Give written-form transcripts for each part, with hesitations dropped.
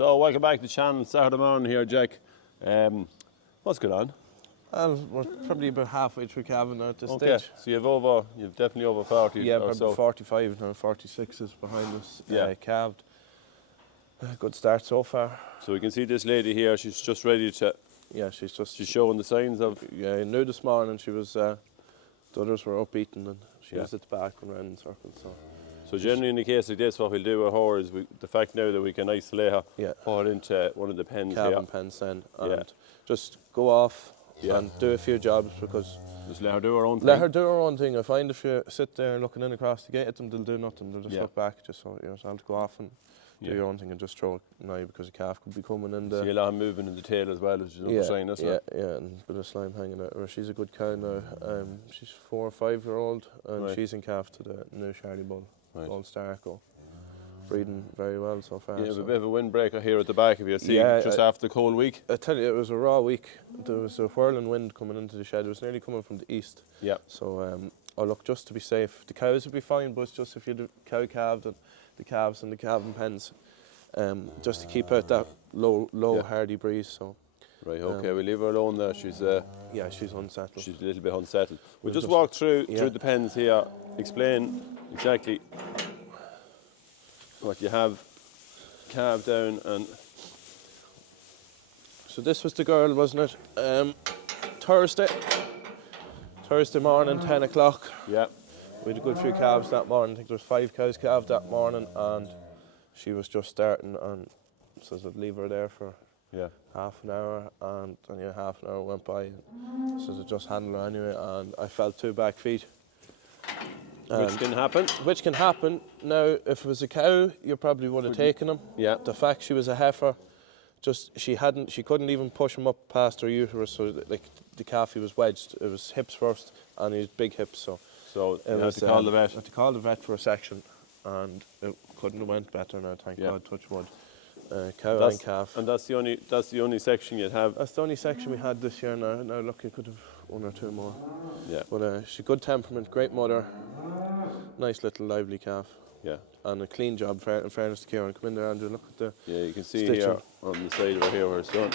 So welcome back to the channel. Saturday morning here, Jack. What's going on? Well, we're probably about halfway through calving now at this Okay, stage. so you've definitely over 40. Yeah, or probably so. 45 now, 46 is behind us, Yeah. calved. Good start so far. So we can see this lady here. She's just ready to. Yeah, she's showing the signs of. Yeah, I knew this morning she was. The others were up eating and she was at the back and ran in circles. So generally in the case like this, what we'll do with her is the fact now that we can isolate her, put her into one of the pens calving here. pens then, and just go off and do a few jobs because. Just let her do her own thing. Let her do her own thing. I find if you sit there looking in across the gate at them, they'll do nothing. They'll just look back, just so you're able to go off and do your own thing and just throw it now because a calf could be coming in. See a lot of movement in the tail as well, which is another sign, isn't it? Yeah, and a bit of slime hanging out. She's a good cow now. She's 4 or 5 year old, and she's in calf to the new Charlie Bull, Gold Star Echo. Breeding very well so far. Yeah, a bit of a windbreaker here at the back, if you see, just after the cold week. I tell you, it was a raw week. There was a whirling wind coming into the shed. It was nearly coming from the east. Yeah. So, look, just to be safe, the cows would be fine, but it's just if you do cow calved and the calves and the calving pens, just to keep out that low hardy breeze. So. Right, okay, we'll leave her alone there. She's she's unsettled. She's a little bit unsettled. We'll just walk through the pens here, explain exactly what you have calved down. And so this was the girl, wasn't it? Thursday morning, 10 o'clock. Yeah. We had a good few calves that morning. I think there was 5 cows calved that morning, and she was just starting, and so I'd leave her there for half an hour, and then half an hour went by, so I just handled her anyway, and I felt 2 back feet. Which can happen. Which can happen. Now, if it was a cow, you probably would have taken him. Yeah. The fact she was a heifer, she couldn't even push him up past her uterus, so like the calf, he was wedged. It was hips first, and he had big hips, so you had to call the vet. I had to call the vet for a section, and it couldn't have went better now, thank God, touch wood. Cow and calf. And that's the only section you'd have. That's the only section we had this year now. Now look, you could have 1 or 2 more. Yeah. But she's good temperament, great mother, nice little lively calf. Yeah. And a clean job, in fairness to Kieran. Come in there, Andrew, look at the you can see stitching. here on the side over here where it's done.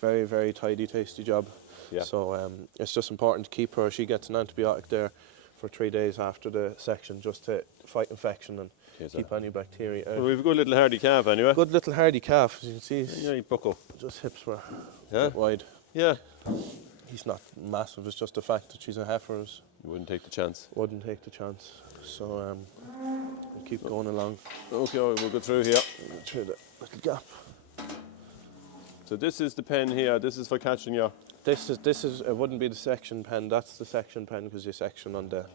Very, very tidy, tasty job. Yeah. So it's just important to keep her. She gets an antibiotic there for 3 days after the section, just to fight infection and keep any bacteria out. Well, we've a good little hardy calf anyway. Good little hardy calf, as you can see. Yeah, buckle. Just hips were a bit wide. Yeah. He's not massive, it's just the fact that she's a heifer. You wouldn't take the chance. Wouldn't take the chance. So we'll keep going along. Okay, we'll go through here. Through the little gap. So this is the pen here. This is for catching your. This is. It wouldn't be the section pen. That's the section pen because you section on the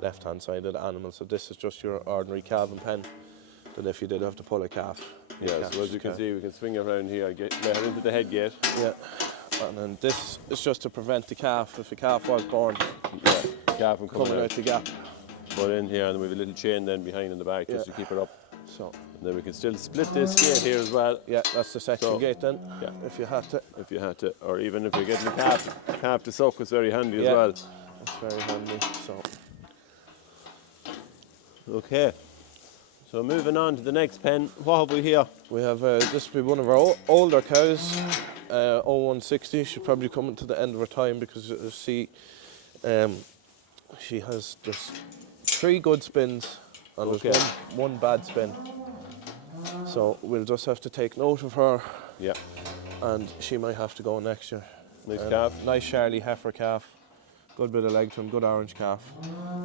left-hand side of the animal. So this is just your ordinary calving pen. That if you did have to pull a calf. Yeah. So as you can see, we can swing around here, let her into the head gate. Yeah. And then this is just to prevent the calf. If a calf was born, calf coming out the gap. Put in here, and then we have a little chain then behind in the back just to keep it up. So. And then we can still split this gate here as well. Yeah, that's the section gate then. Yeah. If you had to. If you had to, or even if you're getting a calf to suck, it's very handy as well. It's very handy. So. Okay. So moving on to the next pen, what have we here? We have this will be one of our older cows, 0160. She's probably coming to the end of her time because you see, she has just 3 good spins and there's one bad spin. So we'll just have to take note of her. Yeah. And she might have to go next year. Nice calf. Nice Charlie heifer calf. Good bit of leg to him, good orange calf.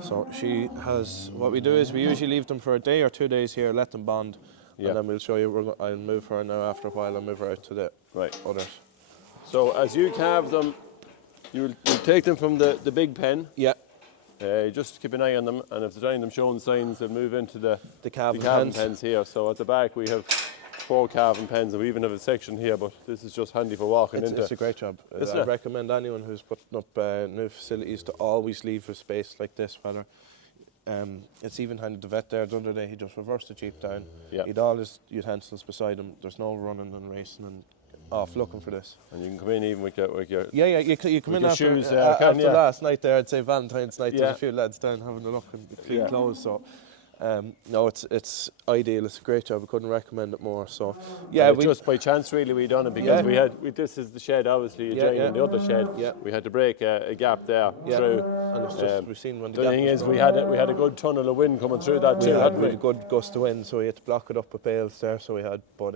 So she has, what we do is we usually leave them for a day or 2 days here, let them bond, and then we'll show you, I'll move her now after a while, I'll move her out to the others. So as you calve them, you'll take them from the big pen. Yeah. Just keep an eye on them, and if there's any of them showing signs, they'll move into the calving pens here. So at the back we have 4 calving pens, and we even have a section here, but this is just handy for walking into. It's a great job. I recommend anyone who's putting up new facilities to always leave a space like this, whether it's even handy. The vet there the other day, he just reversed the Jeep down. Yeah. He'd all his utensils beside him. There's no running and racing and off looking for this. And you can come in even with your you come in after, shoes, after last night there, I'd say Valentine's night, there's a few lads down having a look and clean clothes, so No, it's ideal. It's a great job. I couldn't recommend it more. So, yeah, we just by chance really we done it because this is the shed obviously adjoining the other shed. Yeah. We had to break a gap there through. And it's just we've seen when the thing is we had a good tunnel of wind coming through that too. We had a good gust of wind, so we had to block it up with bales there. So we had, but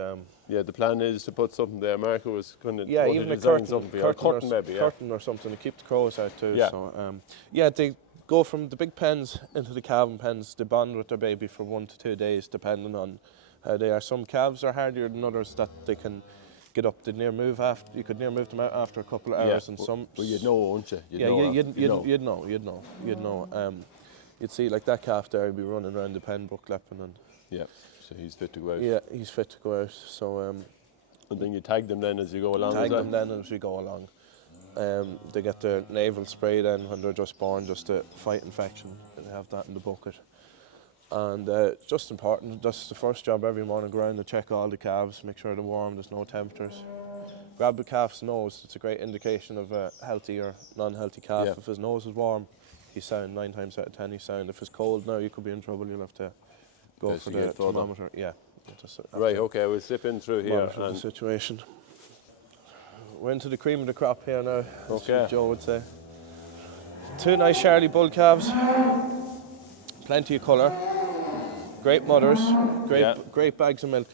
the plan is to put something there. Marco was going to even a curtain or something to keep the crows out too. Yeah. So they go from the big pens into the calving pens. They bond with their baby for 1 to 2 days, depending on how they are. Some calves are hardier than others that they can get up. You could near move them out after a couple of hours, and some. Well, you'd know, won't you? You'd know. You'd see like that calf there. He'd be running around the pen, bucklepping, and so he's fit to go out. Yeah, he's fit to go out. So and then you tag them then as you go along. As we go along. They get their navel spray then when they're just born, just to fight infection. They have that in the bucket. And just important, that's the first job every morning, go around and check all the calves, make sure they're warm, there's no temperatures. Grab the calf's nose, it's a great indication of a healthy or non-healthy calf. If his nose is warm, he's sound, 9 times out of 10 he's sound. If it's cold now, you could be in trouble, you'll have to go for the thermometer. Right, okay, we'll slip in through here. And the situation. We're into the cream of the crop here now, as Joe would say. 2 nice Charlie bull calves, plenty of colour, great mothers, great bags of milk.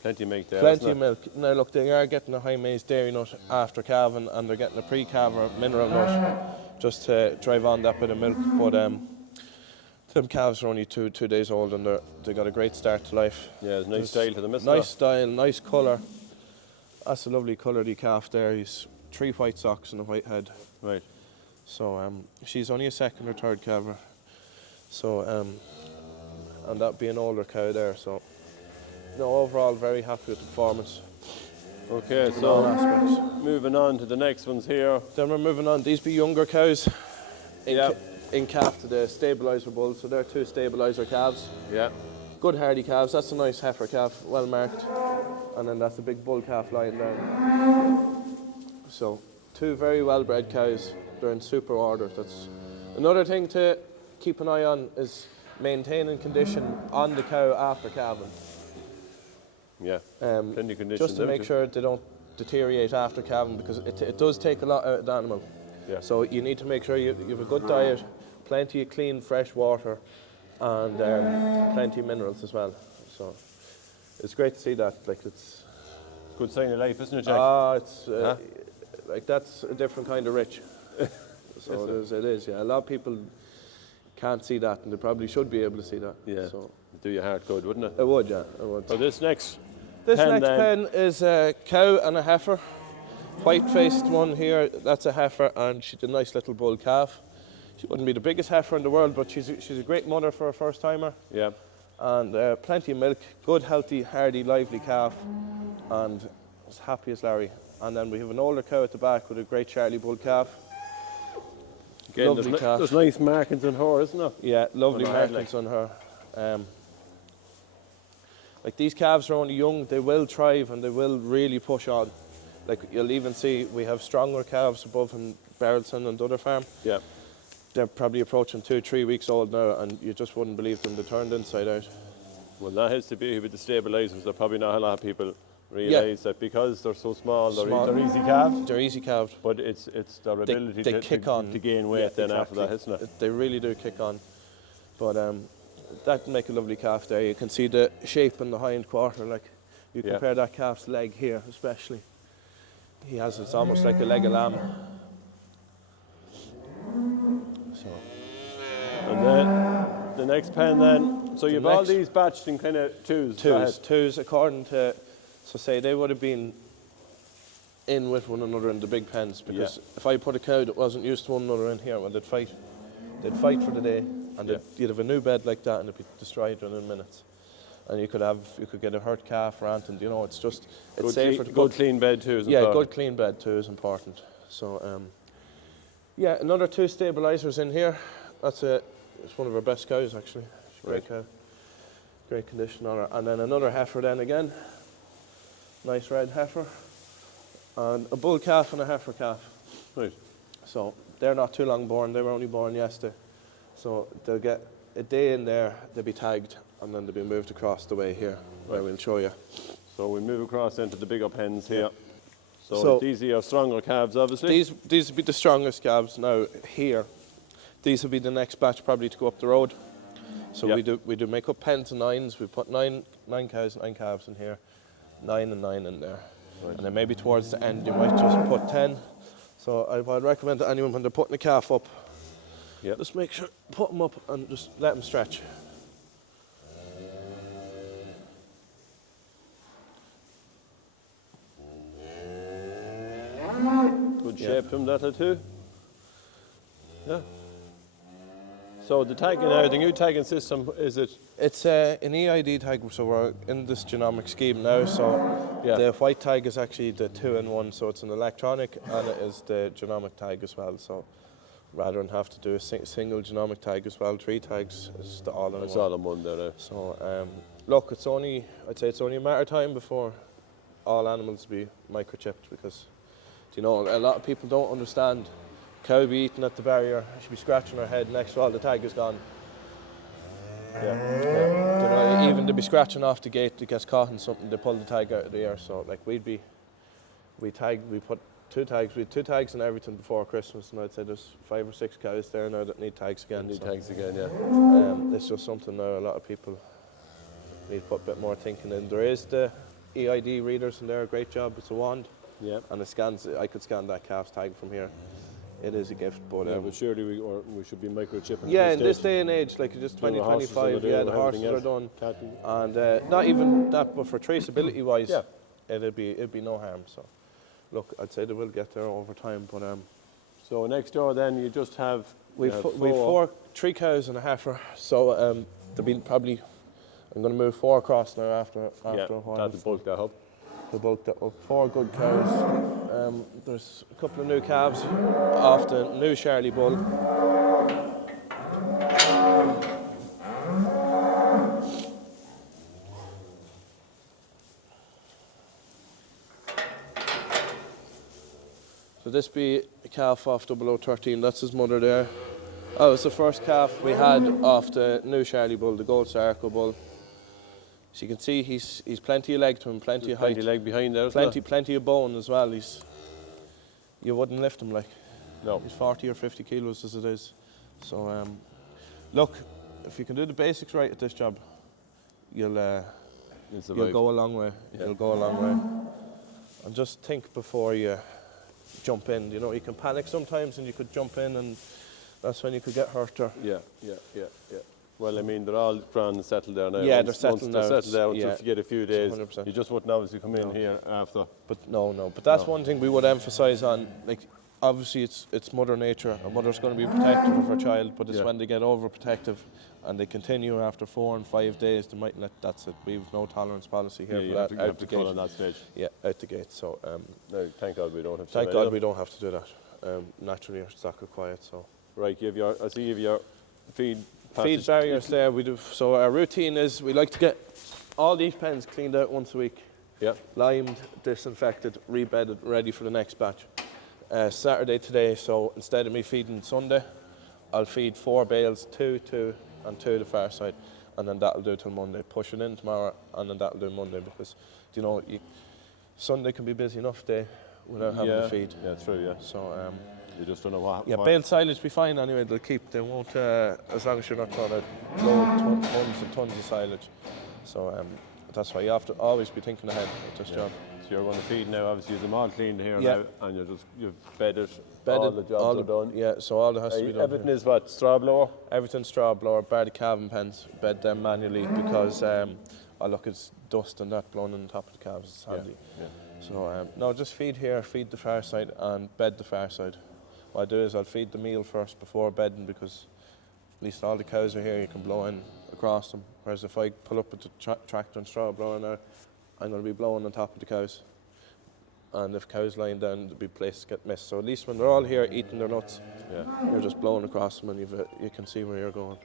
Plenty of milk there. Plenty of milk. Now look, they are getting a high maize dairy nut after calving, and they're getting a pre-calver mineral nut just to drive on that bit of milk. But them calves are only two days old, and they got a great start to life. Yeah, there's nice style to them. Nice style, nice colour. That's a lovely coloured calf there. He's 3 white socks and a white head. Right. So she's only a 2nd or 3rd calver. So and that be an older cow there. So no, overall very happy with the performance. Okay, so moving on to the next ones here. Then we're moving on. These be younger cows in calf to the stabiliser bulls. So they're 2 stabiliser calves. Yeah. Good hardy calves. That's a nice heifer calf, well marked. And then that's a big bull calf lying down. So 2 very well bred cows. They're in super order. That's another thing to keep an eye on, is maintaining condition on the cow after calving. Yeah. Plenty of condition. Just to make sure they don't deteriorate after calving, because it does take a lot out of the animal. Yeah. So you need to make sure you have a good diet, plenty of clean fresh water, and plenty of minerals as well. So it's great to see that. Like, it's good sign of life, isn't it, Jack? It's like, that's a different kind of rich. So it is. Yeah. A lot of people can't see that, and they probably should be able to see that. Yeah. So do your heart good, wouldn't it? It would, yeah. It would. So this next pen is a cow and a heifer. White-faced one here, that's a heifer, and she's a nice little bull calf. She wouldn't be the biggest heifer in the world, but she's a great mother for a first-timer. Yeah. And plenty of milk, good, healthy, hardy, lively calf, and as happy as Larry. And then we have an older cow at the back with a great Charlie bull calf. Again, lovely calf. There's nice markings on her, isn't there? Yeah, lovely markings on her. Like, these calves are only young, they will thrive and they will really push on. Like, you'll even see we have stronger calves above in Barrelson and Other Farm. Yeah. They're probably approaching 2-3 weeks old now, and you just wouldn't believe them. They turned inside out. Well, that is the beauty with the stabilisers. That probably not a lot of people realise that because they're so small, they're easy calved. They're easy calved. But it's their ability to gain weight then after that, isn't it? They really do kick on. But that make a lovely calf there. You can see the shape in the hind quarter. Like, you compare that calf's leg here, especially. It's almost like a leg of lamb. So. And then the next pen then, so you've all these batched in kind of twos. Twos according to, so say they would have been in with one another in the big pens, because if I put a cow that wasn't used to one another in here, well, they'd fight for the day, and you'd have a new bed like that and it'd be destroyed within minutes. And you could get a hurt calf ranting, it's safer to good clean bed too is important. Yeah, good clean bed too is important. So another 2 stabilisers in here. It's one of our best cows actually. Great cow. Great condition on her. And then another heifer then again. Nice red heifer. And a bull calf and a heifer calf. Right. So they're not too long born, they were only born yesterday. So they'll get a day in there, they'll be tagged, and then they'll be moved across the way here, where we'll show you. So we move across into the bigger pens here. So these are your stronger calves, obviously. These will be the strongest calves now here. These will be the next batch probably to go up the road. So we do make up pens and 9s. We put nine cows, 9 calves in here, 9 and 9 in there. Right. And then maybe towards the end you might just put 10. So I'd recommend to anyone when they're putting a calf up, just make sure, put them up and just let them stretch. Good shape from that too. Yeah. So the tagging now, the new tagging system, is it? It's an EID tag, so we're in this genomic scheme now. So the white tag is actually the 2-in-1, so it's an electronic and it is the genomic tag as well. So rather than have to do a single genomic tag as well, 3 tags is the all-in-one. It's all in one there now. So look, I'd say it's only a matter of time before all animals be microchipped, because a lot of people don't understand. Cow be eating at the barrier, she'll be scratching her head, next while the tag is gone. Even to be scratching off the gate, it gets caught in something, they pull the tag out of the air. So like we put 2 tags, we had 2 tags and everything before Christmas, and I'd say there's 5 or 6 cows there now that need tags again. It's just something now a lot of people need to put a bit more thinking in. There is the EID readers and they're a great job, it's a wand. Yeah. And it scans, I could scan that calf's tag from here. It is a gift, but surely we should be microchipping. Yeah, in this day and age, like just 2025, the horses are done, and not even that, but for traceability wise, it'd be no harm. So, look, I'd say they will get there over time, but So next door, then you just have we've 3 cows and a heifer. So there'll be probably I'm going to move 4 across now after a while. That'll bulk that up. To bulk that up. 4 good cows. There's a couple of new calves off the new Charlie bull. So this be a calf off 0013. That's his mother there. Oh, it's the first calf we had off the new Charlie bull, the Gold Sarco bull. So you can see he's plenty of leg to him, plenty of height. Plenty of leg behind there. Plenty of bone as well. You wouldn't lift him like. No. He's 40 or 50 kilos as it is. So look, if you can do the basics right at this job, you'll go a long way. You'll go a long way. And just think before you jump in. You know, you can panic sometimes, and you could jump in, and that's when you could get hurt. Or yeah. Well, I mean, they're all ground and settled there now. Yeah, they're settled now. They're settled down, just to get a few days. 100%. You just wouldn't obviously come in here after. But no. But that's one thing we would emphasise on. Like, obviously, it's mother nature. A mother's going to be protective of her child, but it's when they get overprotective and they continue after 4 and 5 days, they might let. That's it. We've no tolerance policy here for that. You have to call on that stage. Yeah, out the gate. So no, thank God we don't have to. Thank God we don't have to do that. Naturally, our stock are quiet. So right, I see you have your feed barriers there. We do. So our routine is we like to get all these pens cleaned out once a week. Yeah. Limed, disinfected, rebedded, ready for the next batch. Saturday today, so instead of me feeding Sunday, I'll feed 4 bales, 2 and 2 the far side, and then that'll do till Monday. Push it in tomorrow, and then that'll do Monday, because Sunday can be busy enough day without having to feed. Yeah, true. Yeah. So you just don't know what. Yeah, bale silage be fine anyway. They'll keep. They won't as long as you're not trying to load tons and tons of silage. So that's why you have to always be thinking ahead with this job. So you're going to feed now. Obviously, you've them all cleaned here now, and you've bedded. All the jobs are done. Yeah, so all that has to be done. Everything is what, straw blower? Everything's straw blower, bar the calving pens, bed them manually, because look, it's dust and that blowing on top of the calves. It's handy. Yeah. So no, just feed here, feed the far side, and bed the far side. What I do is I'll feed the meal first before bedding, because at least all the cows are here, you can blow in across them. Whereas if I pull up with the tractor and straw blower now, I'm going to be blowing on top of the cows. And if cows lying down, there'll be places to get missed. So at least when they're all here eating their nuts, you're just blowing across them, and you can see where you're going.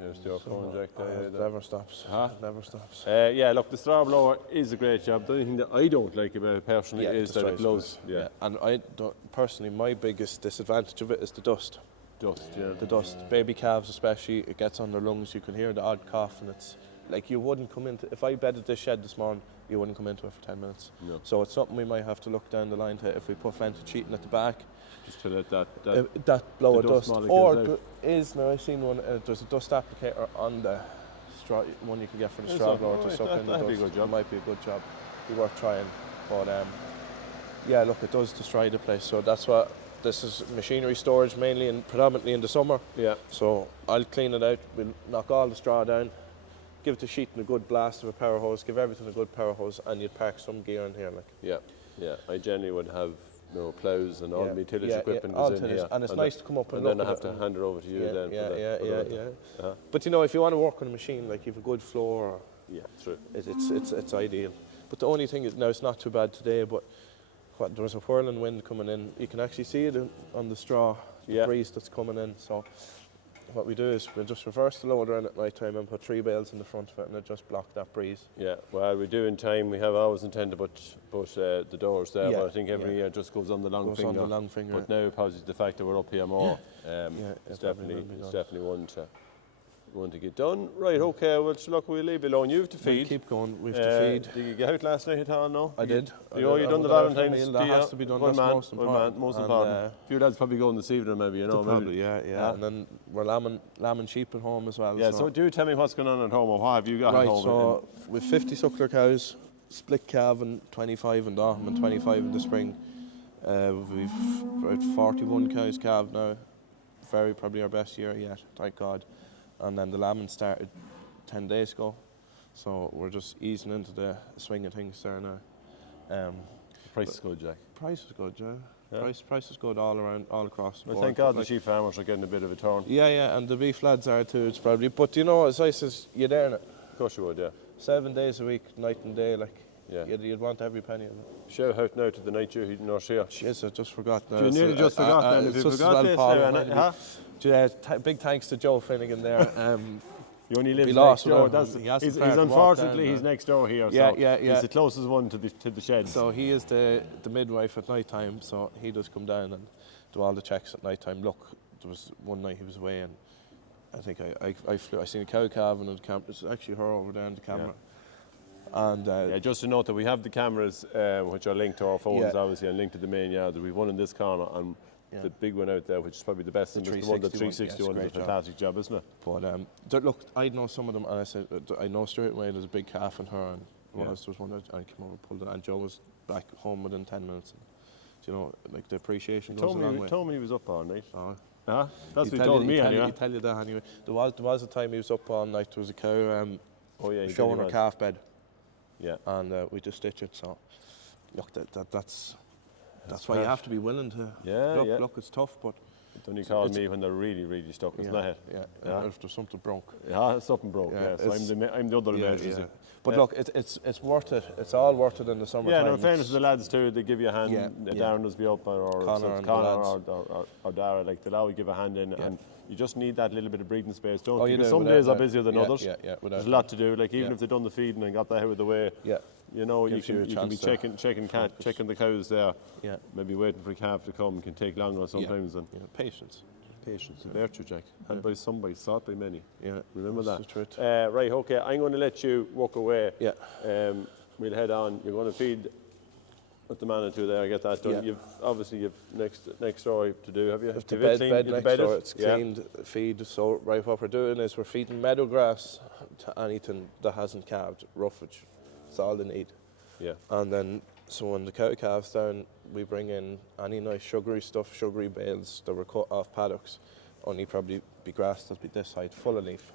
Here's the phone jack there. It never stops. It never stops. Yeah, look, the straw blower is a great job. The only thing that I don't like about it personally is that it blows. And I don't, personally, my biggest disadvantage of it is the dust. Dust, yeah. The dust. Baby calves especially, it gets on their lungs. You can hear the odd cough, and it's like you wouldn't come into. If I bedded this shed this morning, you wouldn't come into it for 10 minutes. No. So it's something we might have to look down the line to if we put vented sheeting at the back. Just to let that blow the of dust. molecules Or out. now I've seen one. There's a dust applicator on the straw, one you can get for the straw blower to suck in the that'd dust. be a good job. It might be a good job. Be worth trying. But yeah, look, it does destroy the place. So that's what this is. Machinery storage mainly and predominantly in the summer. Yeah. So I'll clean it out. We'll knock all the straw down. Give the sheeting a good blast of a power hose. Give everything a good power hose, and you'd park some gear in here, like. Yeah. Yeah. I generally would have ploughs and all the tillage equipment all goes in tillage. here. And it's nice to come up and and look then I at have it to hand it over to you then. Yeah. But you know, if you want to work on a machine, like you've a good floor, Yeah, true. it's ideal. But the only thing is, now it's not too bad today, but there was a whirling wind coming in. You can actually see it on the straw, the breeze that's coming in. So what we do is we just reverse the loader in at night time and put 3 bales in the front of it, and it just blocked that breeze. Yeah, well, we do in time. We have always intended to put the doors there, but I think every year just goes on the long finger. On the long finger. But now, probably the fact that we're up here more, it's probably definitely one to get done. Right, okay, well, look, we'll leave it alone. You have to feed. We'll keep going, we have to feed. Did you get out last night at all, no? I did. You done the Valentine's? That has to be done, that's most important. Most important. A few lads probably going this evening, maybe, you know. Probably, yeah. And then we're lambing sheep at home as well. Yeah, so do tell me what's going on at home, or what have you got at home? So with 50 suckler cows, split calving, 25 in the autumn and 25 in the spring. We've about 41 cows calved now. Probably our best year yet, thank God. And then the lambing started 10 days ago. So we're just easing into the swing of things there now. Price is good, Jack. Price is good, yeah. Price is good all around, all across the board. Thank God the sheep farmers are getting a bit of a turn. Yeah, and the beef lads are too, it's probably. But you know, as I says, you're there in it. Of course you would, yeah. 7 days a week, night and day, like. Yeah. You'd want every penny of it. Shout out now to the night duty nurse here. Jeez, I just forgot now. You nearly just forgot then. If you forgot this, big thanks to Joe Finnegan there. He only lives next door. He's unfortunately he's next door here. Yeah. He's the closest one to the shed. So he is the midwife at night time. So he does come down and do all the checks at night time. Look, there was one night he was away, and I think I seen a cow calving on the camera. It's actually her over there on the camera. Yeah. And just to note that we have the cameras which are linked to our phones, obviously, and linked to the main yard. We've one in this corner and the big one out there, which is probably the best. The 360 one is a fantastic job, isn't it? But look, I know some of them, and I said I know straight away there's a big calf in her, and there was one that I came over, pulled it, and Joe was back home within 10 minutes. And, you know, like the appreciation goes a long way. He told me he was up all night. That's what he told me anyway. He'd tell you that anyway. There was a time he was up all night. There was a cow showing her calf bed. Yeah. And we just stitch it. So look, that's why you have to be willing to. Look, it's tough, but. Don't you call me when they're really, really stuck, isn't it? Yeah. If there's something broke. Yeah, something broke. Yeah. So I'm the other emergency. Yeah. But look, it's worth it. It's all worth it in the summer. Yeah, in fairness to the lads too, they give you a hand. Darren does be up, or Connor or Dara, like they'll always give a hand in, and you just need that little bit of breathing space, don't you? Because some days are busier than others. There's a lot to do. Like even if they've done the feeding and got that out of the way, you know, you can be checking the cows there. Yeah. Maybe waiting for a calf to come can take longer sometimes. And patience. Patience, a virtue, Jack. And by some, by sought by many. Yeah, remember that's that. The truth. Right, okay. I'm going to let you walk away. Yeah. We'll head on. You're going to feed at the Manitou there. Get that done. Yeah. You've next story to do. Have you? The bed next door. It's cleaned. Feed. So right, what we're doing is we're feeding meadow grass to anything that hasn't calved, roughage. That's all they need. Yeah. And then so when the cow calves down, we bring in any nice sugary stuff, sugary bales that were cut off paddocks. Only probably be grass that'll be this height, full of leaf,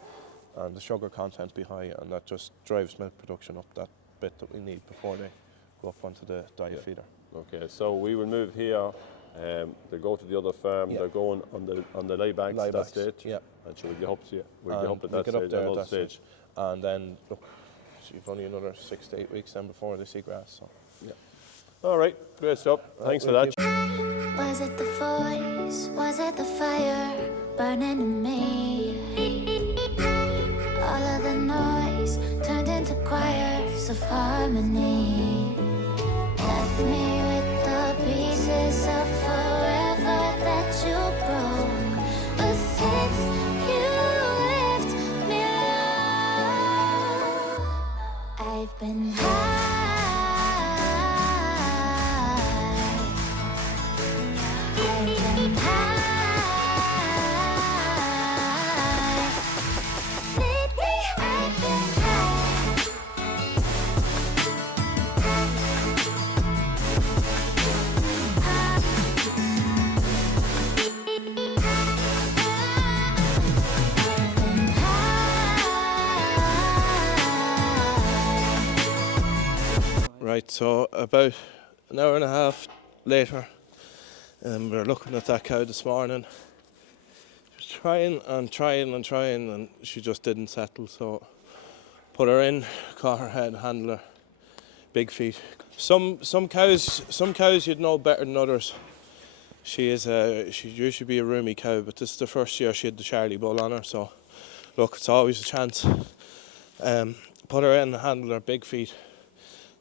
and the sugar content be high, and that just drives milk production up that bit that we need before they go up onto the diet feeder. Okay, so we will move here. They go to the other farm. They're going on the laybacks at that stage. Yeah. And so we'll be up at that stage. And then look, you've only another 6 to 8 weeks then before they see grass. So. Yeah. All right, great stuff. Thanks for that. Was it the voice? Was it the fire burning in me? All of the noise turned into choirs of harmony. Left me with the pieces of forever that you broke. I've been high. I've been high. Lately I've been Right, so about an hour and a half later, we were looking at that cow this morning. She was trying, and she just didn't settle. So put her in, caught her head, handle her, big feet. Some cows you'd know better than others. She'd usually be a roomy cow, but this is the first year she had the Charlie bull on her. So look, it's always a chance. Put her in, handle her, big feet.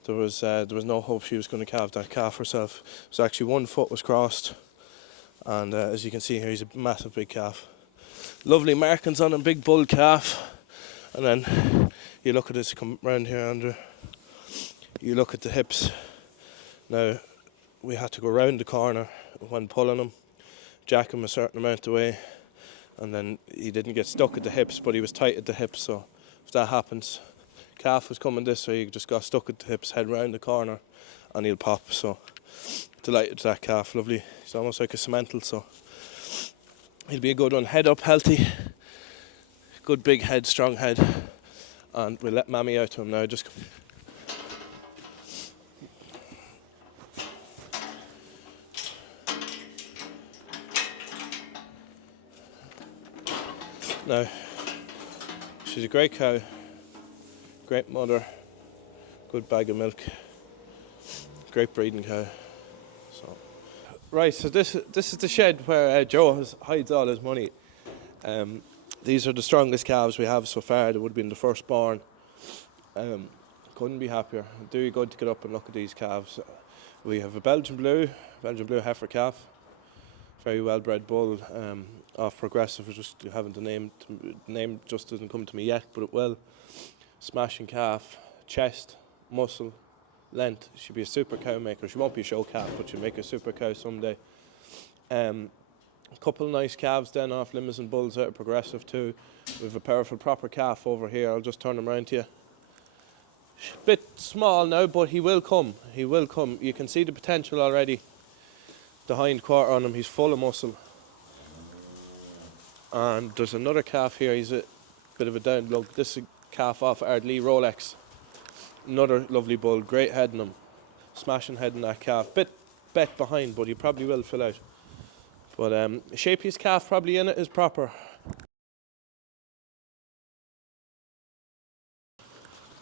There was no hope she was going to calve that calf herself. So actually one foot was crossed, and as you can see here, he's a massive big calf. Lovely markings on him, big bull calf. And then you look at this, come round here, Andrew. You look at the hips. Now we had to go round the corner when pulling him, jack him a certain amount away, and then he didn't get stuck at the hips, but he was tight at the hips. So if that happens, calf was coming this way, he just got stuck at the hips, head round the corner, and he'll pop. So delighted with that calf, lovely. He's almost like a cemental, so he'll be a good one. Head up, healthy, good big head, strong head, and we'll let Mammy out to him now. Just now, she's a great cow. Great mother, good bag of milk, great breeding cow. So, right, so this is the shed where Joe hides all his money. These are the strongest calves we have so far. They would have been the firstborn. Couldn't be happier. Do you good to get up and look at these calves. We have a Belgian blue heifer calf, very well bred bull, off Progressive. We're just having the name just doesn't come to me yet, but it will. Smashing calf, chest, muscle, length. She'll be a super cow maker. She won't be a show calf, but she'll make a super cow someday. A couple of nice calves then off Limousin bulls out of Progressive too. We have a powerful proper calf over here. I'll just turn him around to you. Bit small now, but he will come. He will come. You can see the potential already. The hind quarter on him, he's full of muscle. And there's another calf here. He's a bit of a down lug. This is a calf off Ardley Rolex. Another lovely bull, great head in him. Smashing head in that calf. Bit bet behind, but he probably will fill out. But shape his calf probably in it is proper.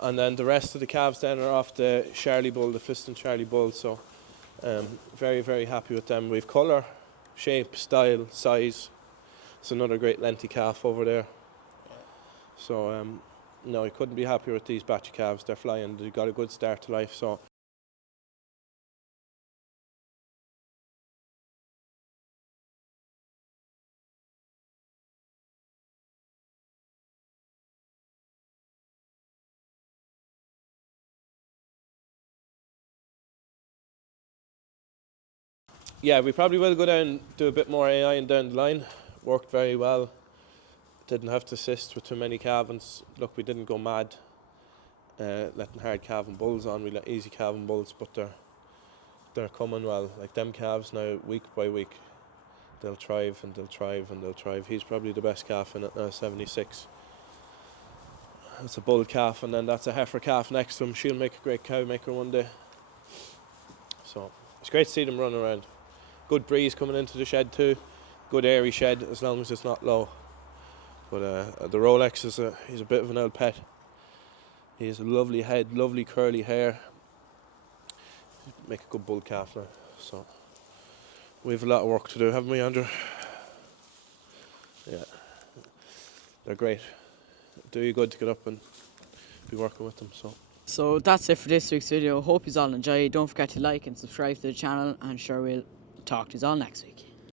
And then the rest of the calves then are off the Charlie bull, the Fiston Charlie bull. So very, very happy with them. We've colour, shape, style, size. It's another great lengthy calf over there. So no, I couldn't be happier with these batch of calves. They're flying. They've got a good start to life. So yeah, we probably will go down and do a bit more AI and down the line. Worked very well. Didn't have to assist with too many calvings. Look, we didn't go mad letting hard calving bulls on. We let easy calving bulls, but they're coming well. Like them calves now, week by week, they'll thrive and they'll thrive and they'll thrive. He's probably the best calf in it now, 76. That's a bull calf, and then that's a heifer calf next to him. She'll make a great cow maker one day. So it's great to see them running around. Good breeze coming into the shed too. Good airy shed as long as it's not low. But the Rolex he's a bit of an old pet. He has a lovely head, lovely curly hair. Make a good bull calf now. So we have a lot of work to do, haven't we, Andrew? Yeah, they're great. Do you good to get up and be working with them. So that's it for this week's video. Hope you all enjoyed. Don't forget to like and subscribe to the channel, and sure we'll talk to you all next week.